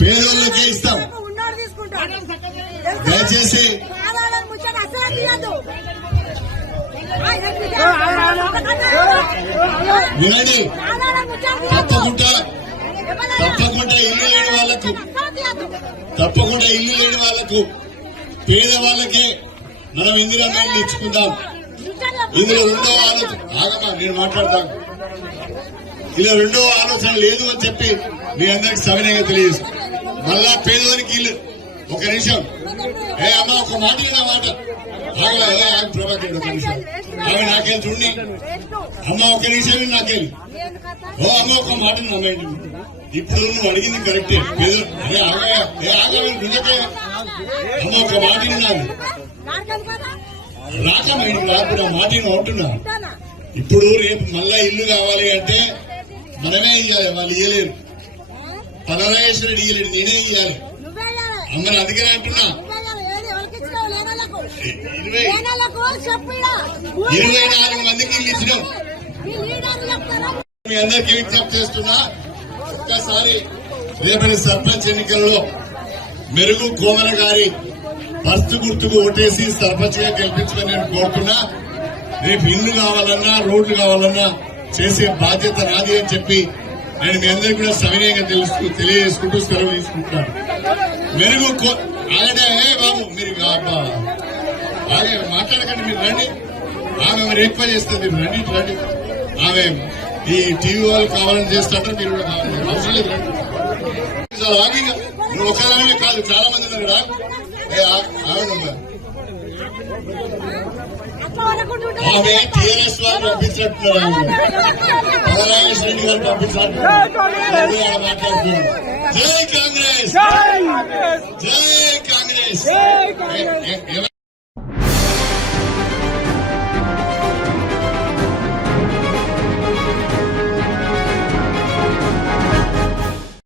పేదోళ్ళకే ఇస్తాం. దయచేసి వినండి. తప్పకుండా ఇల్లు లేని వాళ్లకు పేదవాళ్ళకే మనం ఇందిరమ్మ ఇల్లు ఇచ్చుకుందాం. ఇందులో రెండో ఆలోచన ఆగమా నేను మాట్లాడతాను. ఇలా రెండో ఆలోచన లేదు అని చెప్పి మీ అందరికి సవినయంగా తెలియజేస్తాను. మళ్ళా పేదవానికి ఇల్లు. ఒక నిమిషం అమ్మ ఒక మాట నా మాట ప్రభాకర్ ఒక నిమిషం నాకెళ్ళి చూడండి అమ్మ ఒక నిమిషం నాకెళ్ళి అమ్మ ఒక మాట అమ్మ ఇప్పుడు నువ్వు అడిగింది కరెక్టే. ఆగమని గుంజకే అమ్మ ఒక మాట నాకు రాకమ్మా ఇంటికి రాకుండా మాట అంటున్నా. ఇప్పుడు రేపు మళ్ళా ఇల్లు కావాలి అంటే మనమే ఇవ్వాలి, వాళ్ళు ఇయ్యలేరు. పనరాజేశ్వరుడు ఇయ్యలేడు, నేనే ఇయ్యాలి. అమ్మని అందుకనే అంటున్నా 24 మందికి ఇల్లు ఇచ్చినాం. మీ అందరికీ విజ్ఞప్తి చేస్తున్నా, ఒక్కసారి రేపటి సర్పంచ్ ఎన్నికల్లో మెరుగు కోమల గారి బస్తు గుర్తుకు ఓటేసి సర్పంచ్ గా గెలిపించమని నేను కోరుతున్నా. రేపు ఇల్లు కావాలన్నా రోడ్లు కావాలన్నా చేసే బాధ్యత నాది అని చెప్పి నేను మీ అందరికీ కూడా సవినయంగా తెలియజేసుకుంటూ సెలవు తీసుకుంటున్నాను. మెరుగు అలాగే బాబు మీరు అలాగే మాట్లాడకండి, మీరు రండి. ఆమె మరి ఎక్కువ చేస్తుంది, మీరు రండి. ఆమె ఈ టీవీ వాళ్ళు కావాలని చేస్తాంటారు, మీరు కూడా కావాలి, అవసరం లేదు రండి. ఆగి నువ్వు ఒకదానే కాదు, చాలా మంది ఉన్నారు కదా. ఆమె టీఆర్ఎస్ వారు పంపించినట్టున్నారు, పదరాజేశ్వర రెడ్డి గారు పంపించినట్టున్నారు. మాట్లాడుతున్నారు. జై కాంగ్రెస్, జై కాంగ్రెస్.